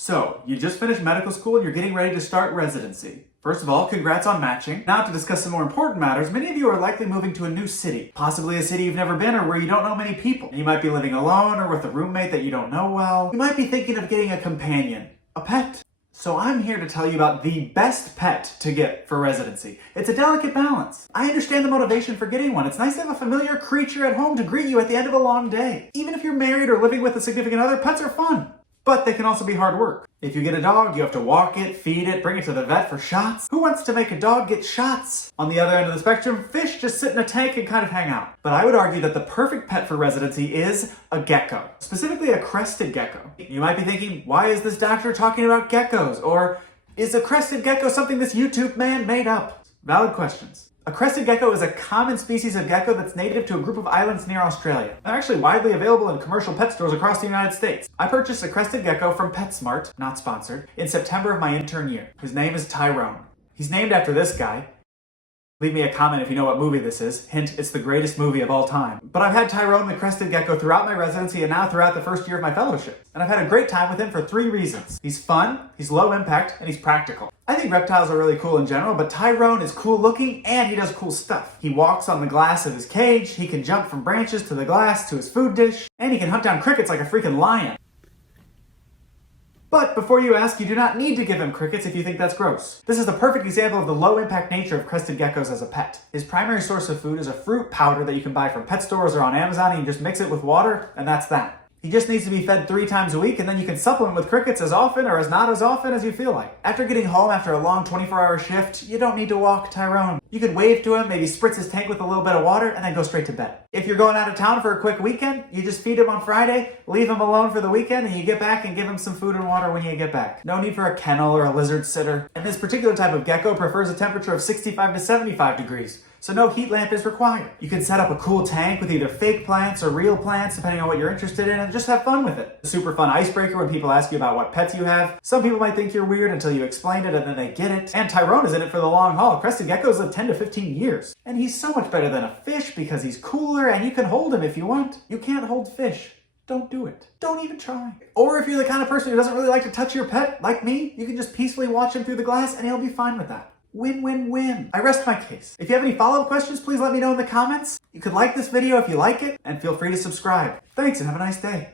So, you just finished medical school and you're getting ready to start residency. First of all, congrats on matching. Now to discuss some more important matters, many of you are likely moving to a new city, possibly a city you've never been or where you don't know many people. You might be living alone or with a roommate that you don't know well. You might be thinking of getting a companion, a pet. So I'm here to tell you about the best pet to get for residency. It's a delicate balance. I understand the motivation for getting one. It's nice to have a familiar creature at home to greet you at the end of a long day. Even if you're married or living with a significant other, pets are fun. But they can also be hard work. If you get a dog, you have to walk it, feed it, bring it to the vet for shots. Who wants to make a dog get shots? On the other end of the spectrum, fish just sit in a tank and kind of hang out. But I would argue that the perfect pet for residency is a gecko, specifically a crested gecko. You might be thinking, why is this doctor talking about geckos? Or is a crested gecko something this YouTube man made up? Valid questions. A crested gecko is a common species of gecko that's native to a group of islands near Australia. They're actually widely available in commercial pet stores across the United States. I purchased a crested gecko from PetSmart, not sponsored, in September of my intern year. His name is Tyrone. He's named after this guy. Leave me a comment if you know what movie this is. Hint, it's the greatest movie of all time. But I've had Tyrone the crested gecko throughout my residency and now throughout the first year of my fellowship. And I've had a great time with him for 3 reasons. He's fun, he's low impact, and he's practical. I think reptiles are really cool in general, but Tyrone is cool looking and he does cool stuff. He walks on the glass of his cage, he can jump from branches to the glass to his food dish, and he can hunt down crickets like a freaking lion. But before you ask, you do not need to give him crickets if you think that's gross. This is the perfect example of the low-impact nature of crested geckos as a pet. His primary source of food is a fruit powder that you can buy from pet stores or on Amazon, and you just mix it with water, and that's that. He just needs to be fed 3 times a week, and then you can supplement with crickets as often or as not as often as you feel like. After getting home after a long 24-hour shift, you don't need to walk Tyrone. You could wave to him, maybe spritz his tank with a little bit of water, and then go straight to bed. If you're going out of town for a quick weekend, you just feed him on Friday, leave him alone for the weekend, and you get back and give him some food and water when you get back. No need for a kennel or a lizard sitter. And this particular type of gecko prefers a temperature of 65 to 75 degrees. So no heat lamp is required. You can set up a cool tank with either fake plants or real plants, depending on what you're interested in, and just have fun with it. A super fun icebreaker when people ask you about what pets you have. Some people might think you're weird until you explain it and then they get it. And Tyrone is in it for the long haul. Crested geckos live 10 to 15 years. And he's so much better than a fish because he's cooler and you can hold him if you want. You can't hold fish. Don't do it. Don't even try. Or if you're the kind of person who doesn't really like to touch your pet, like me, you can just peacefully watch him through the glass and he'll be fine with that. Win, win, win. I rest my case. If you have any follow-up questions, please let me know in the comments. You could like this video if you like it, and feel free to subscribe. Thanks and have a nice day.